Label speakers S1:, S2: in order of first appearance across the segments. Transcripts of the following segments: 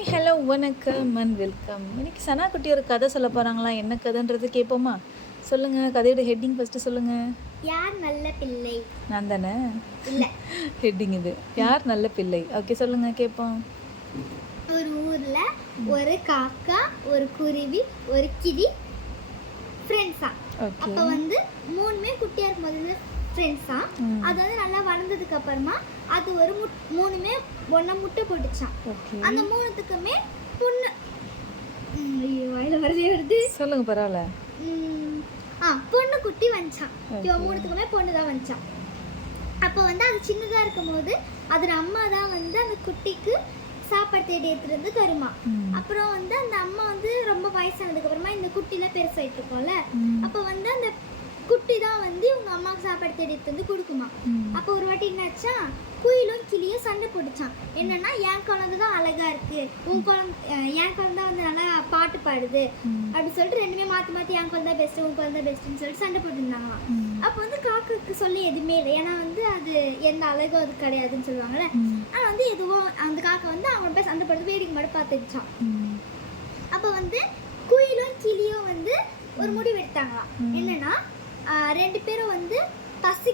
S1: Hi hello வணக்கம் and welcome இன்னைக்கு சனா குட்டி ஒரு கதை சொல்ல போகிறாங்களா என்ன கதைன்றது கேட்போமா சொல்லுங்கள் கதையோட ஹெட்டிங் ஃபஸ்ட்டு சொல்லுங்கள்
S2: யார் நல்ல பிள்ளை?
S1: நான் தானே?
S2: இல்ல.
S1: ஹெட்டிங் இது. யார் நல்ல பிள்ளை? ஓகே சொல்லுங்கள் கேட்போம்
S2: ஒரு ஊர்ல ஒரு காக்கா ஒரு குருவி ஒரு கிளி ஃப்ரெண்ட்ஸா
S1: ஓகே
S2: அப்ப வந்து மூணுமே குட்டியா இருக்கும்போது ஃப்ரெண்ட்ஸா. அது வந்து நல்லா வளர்ந்ததுக்கு அப்புறமா அது ஒரு முட் மூணுமே ஒண்ணா முட்டை போட்டுச்சான் அந்த மூணுத்துக்குமே பொண்ணு. வாயில வரதே வருது.
S1: சொல்லுங்கள் பரவாயில்ல.
S2: ஆ பொண்ணு குட்டி வந்துச்சான். இவன் மூணுத்துக்குமே பொண்ணு தான் வந்துச்சான் அப்போ வந்து அது சின்னதாக இருக்கும்போது அதோட அம்மா தான் வந்து அந்த குட்டிக்கு சாப்பாடு தேடி எடுத்துட்டு வந்து தருமா. அப்புறம் வந்து அந்த அம்மா வந்து ரொம்ப வயசானதுக்கு அப்புறமா இந்த குட்டில பெருசாயிட்டு இருக்கோம்ல. அப்போ வந்து அந்த குட்டி தான் வந்து தேடி எடுத்து வந்து கொடுக்குமா. அப்போ ஒரு வாட்டி என்னாச்சா குயிலும் கிளியும் சண்டை போட்டுச்சான் என்னன்னா என் குழந்தை தான் அழகா இருக்கு உன் குழந்தை என் குழந்தை வந்து நல்லா பாட்டு பாடுது
S1: ம்.
S2: அப்படி சொல்லிட்டு ரெண்டுமே மாற்றி மாற்றி என் குழந்தை பெஸ்ட்டு உன் குழந்தை பெஸ்ட்டுன்னு சொல்லிட்டு சண்டை போட்டுருந்தாங்களாம். அப்போ வந்து காக்காக்கு சொல்ல எதுவுமே இல்லை ஏன்னா வந்து அது எந்த அழகும் அது கிடையாதுன்னு சொல்லுவாங்கல்ல. ஆனால் வந்து எதுவும் அந்த காக்கா வந்து அவங்க போய் சண்டை போட்டு வேடிக்கை மட்டும் பார்த்துச்சான். அப்போ வந்து குயிலும் கிளியும் வந்து ஒரு முடிவு எடுத்தாங்களாம். என்னன்னா ரெண்டு பேரும் வந்து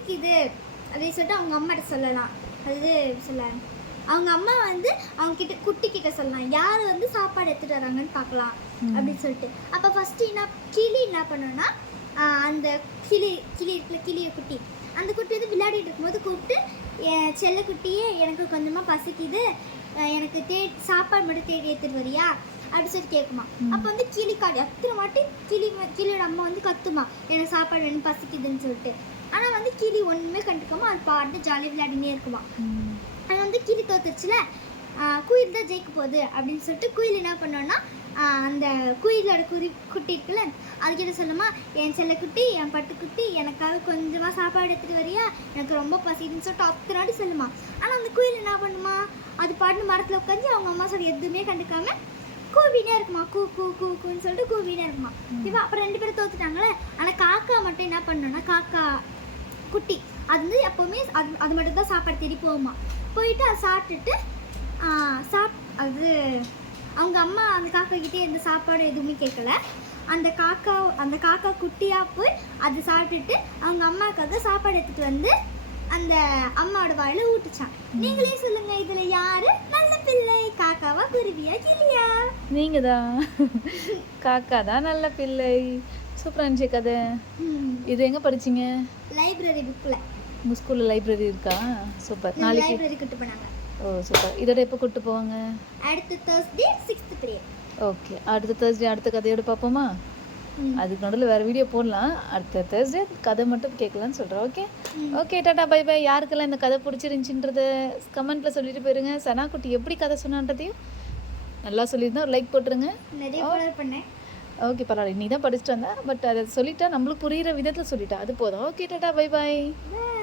S2: பசிக்குது அப்படின்னு சொல்லிட்டு அவங்க அம்மாட்ட சொல்லலாம். அது சொல்ல அவங்க அம்மா வந்து அவங்க கிட்ட குட்டி கிட்ட சொல்லலாம். யார் வந்து சாப்பாடு எடுத்துட்டு வராங்கன்னு பார்க்கலாம். அப்படின்னு சொல்லிட்டு. அப்போ ஃபர்ஸ்ட் என்ன கிளி என்ன பண்ணோன்னா அந்த கிளி கிளி இருக்குல்ல கிளிய குட்டி. அந்த குட்டி வந்து விளையாடிட்டு இருக்கும்போது கூப்பிட்டு என் செல்ல குட்டியே எனக்கு கொஞ்சமாக பசிக்குது. எனக்கு தே சாப்பாடு மட்டும் தேடி எடுத்துட்டு வரியா? அப்படி சொல்லி கேட்குமா. அப்போ வந்து கிளி காடி அத்தனை வாட்டி கிளி கிளியோட அம்மா வந்து கத்துமா. எனக்கு சாப்பாடு வேணும் பசிக்குதுன்னு சொல்லிட்டு. ஆனால் வந்து கிளி ஒன்றுமே கண்டுக்காம அது பாட்டு ஜாலியாக விளையாடினே இருக்குமா. அது வந்து கிளி தோத்துச்சுல ஆஹ் குயில் தான் ஜெயிக்க போகுது அப்படின்னு சொல்லிட்டு குயில் என்ன பண்ணோன்னா அந்த குயிலோட குருவி குட்டி இருக்குல்ல அதுக்கிட்ட சொல்லுமா என் செல்லக்குட்டி என் பட்டுக்குட்டி எனக்காக கொஞ்சமாக சாப்பாடு எடுத்துகிட்டு வரியா? எனக்கு ரொம்ப பசிக்குதுன்னு சொல்லிட்டு அத்தனை வாட்டி சொல்லுமா. ஆனால் அந்த குயில் என்ன பண்ணுமா அது பாட்டு மரத்தில் உட்காந்து அவங்க அம்மா சொல்லி எதுவுமே கண்டுக்காம கூவினே இருக்குமா? கூ கூ கூ கூன்னு சொல்லிட்டு கூவினே இருக்குமா? இப்போ அப்புறம் ரெண்டு பேரும் தோத்துட்டாங்களே ஆனால் காக்கா மட்டும் என்ன பண்ணோன்னா காக்கா குட்டி அது வந்து எப்போவுமே அது அது மட்டும் தான் சாப்பாடு தேடி போகுமா? போயிட்டு அதை சாப்பிட்டுட்டு சாப் அது அவங்க அம்மா அந்த காக்கா கிட்டே எந்த சாப்பாடு எதுவுமே கேட்கல. அந்த காக்கா அந்த காக்கா குட்டியாக போய் அது சாப்பிட்டுட்டு அவங்க அம்மாவுக்காக சாப்பாடு எடுத்துகிட்டு வந்து அந்த அம்மாவோட வாயில் ஊட்டுச்சான் நீங்களே சொல்லுங்கள் இதில் யார்? நல்ல பிள்ளை. காக்காவா குருவியா கிளியா?
S1: நீங்கள் தான் காக்கா தான் நல்ல பிள்ளை. சூப்பராக இருந்துச்சு கதை. இது எங்கே படிச்சீங்க?
S2: லைப்ரரி புக்கில்
S1: உங்கள் ஸ்கூலில் லைப்ரரி இருக்கா? சூப்பர். நாளைக்கு
S2: லைப்ரரி கூட்டு போனாங்க.
S1: Oh super. இதோட எப்போ கூப்பிட்டு போவாங்க?
S2: அடுத்த தேர்ஸ்டே சிக்ஸ்த் பீரியட்
S1: ஓகே அடுத்த தேர்ஸ்டே அடுத்த கதையோட பார்ப்போமா? அதுக்கு நடுவில் வேறு வீடியோ போடலாம். அடுத்த தேர்ஸ்டே கதை மட்டும் கேட்கலான்னு சொல்கிறேன் okay okay tata bye bye யாருக்கெல்லாம் இந்த கதை பிடிச்சிருந்துச்சின்றத கமெண்ட்டில் சொல்லிட்டு போயிருங்க. சனா குட்டி எப்படி கதை சொன்னான்றதையும் நல்லா சொல்லியிருந்தா ஒரு லைக் போட்டுருங்க.
S2: நிறைய ஃபாலோ பண்ணேன்.
S1: ஓகே பரவாயில்ல. நீ தான் படிச்சுட்டு வந்தா பட் அதை சொல்லிட்டா நம்மளுக்கு புரியிற விதத்தில் சொல்லிட்டா அது போதும். Okay tata bye bye
S2: Bye.